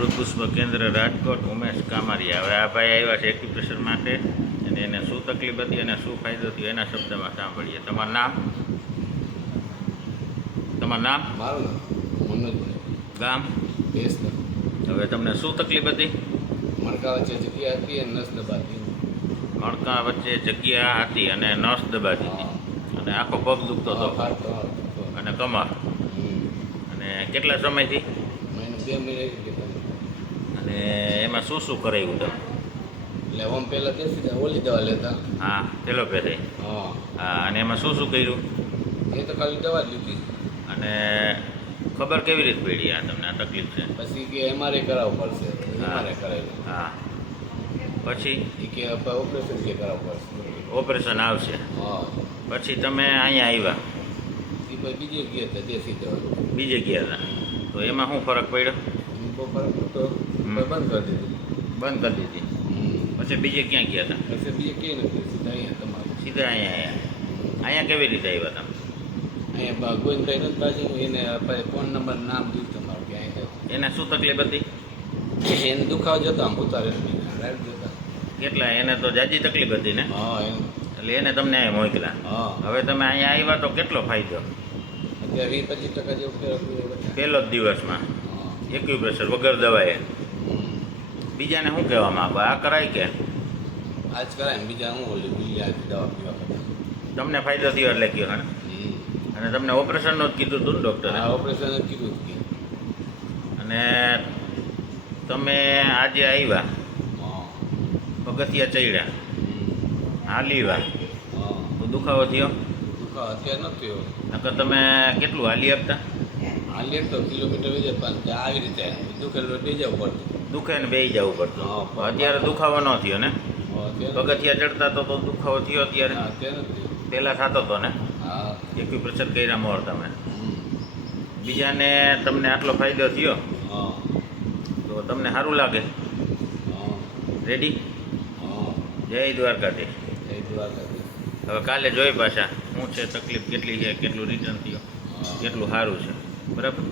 અમૃત પુષ્પ કેન્દ્ર રાજકોટ ઉમેશ કામારિયા. હવે આ ભાઈ આવ્યા છે એક્યુપ્રેશર માટે અને એને શું તકલીફ હતી અને શું ફાયદો થયો એના શબ્દમાં સાંભળીએ. તમારું નામ? મારું નામ મનોજભાઈ, ગામ? દેશના. હવે તમને શું તકલીફ હતી? મણકા વચ્ચે જગ્યા હતી અને નસ દબાતી. મણકા વચ્ચે જગ્યા હતી અને નસ દબાતી હતી અને આખો પગ દુખતો હતો અને કમર. અને કેટલા સમયથી? મહિને 2 મહિને અને એમાં શું શું કરાવ્યું તમે? એટલે ઓમ પહેલાં દેશી ઓલી દવા લેતા. હા, એલોપેથી. હા, અને એમાં શું શું કર્યું? એ તો ખાલી દવા જ લીધી. અને ખબર કેવી રીતે પડી આ તમને આ તકલીફ છે? પછી કે MRI કરાવવું પડશે. MRI કરાવ્યું. હા, પછી એ કે ઓપરેશન કે કરાવવું પડશે. ઓપરેશન આવશે. હા, પછી તમે અહીંયા આવ્યા? એ પછી બીજે ગયા હતા દેશી દવા. બીજે ગયા હતા તો એમાં શું ફરક પડ્યો? બહુ ફરક તો બંધ કરી દીધું. બંધ કરી દીધી. પછી બીજે ક્યાં ગયા હતા? પછી બીજે ક્યાંય નથી, સીધા અહીંયા તમારે. સીધા અહીંયા આવ્યા. અહીંયા કેવી રીતે આવ્યા તમે? અહીંયા ગોવિંદભાઈ નથી બાજુ એને ફોન નંબર નામ દીધું તમારું કે અહીંયા એને શું તકલીફ હતી? એને દુખાવો જતો આમ ઉતારે રાઈટ જતા. કેટલા? એને તો જાજી તકલીફ હતી ને, હા એટલે એને તમને અહીંયા મોકલા. હા. હવે તમે અહીંયા આવ્યા તો કેટલો ફાયદો? અત્યારે 20-25% જેવું ફેરવ. પહેલો જ દિવસમાં હા. એક્યુપ્રેશર વગર દવાએ. બીજાને શું કહેવા માંગો? આ કરાય કે આજ કરાય ને બીજા હું ઓલી બીજી આ દવા પીવા કરતા. તમને ફાયદો થયો એટલે કયો? હે? અને તમને ઓપરેશનનું જ કીધું હતું ને ડૉક્ટરે? આ ઓપરેશન જ કીધું કે. અને તમે આજે આવ્યા, હા. પગથિયા ચડ્યા, હાલીવા હા. તો દુખાવો થયો? દુખાવો અત્યારે નથી થયો. નકર તમે કેટલું હાલી આપતા? હાલીએ તો કિલોમીટર વહી જાય પણ આવી રીતે દુખેલું બે જવું પડતું. દુખે ને બેસી જવું પડતું. હા. અત્યારે દુખાવો ન થયો ને? અત્યારે પગથિયા ચડતા તો દુખાવો થયો અત્યારે? હા, અત્યારે નથી. પહેલાં થતો હતો ને? હા. એક્યુપ્રેશર કર્યા મોર તમે. બીજાને તમને આટલો ફાયદો થયો હા. તો તમને સારું લાગે? હા. રેડી? હા. જય દ્વારકાધીશ. એ દ્વારકા. હવે કાલે જોઈ પાછા શું છે તકલીફ, કેટલી છે, કેટલું રિટર્ન થયો, કેટલું સારું છે. બરાબર?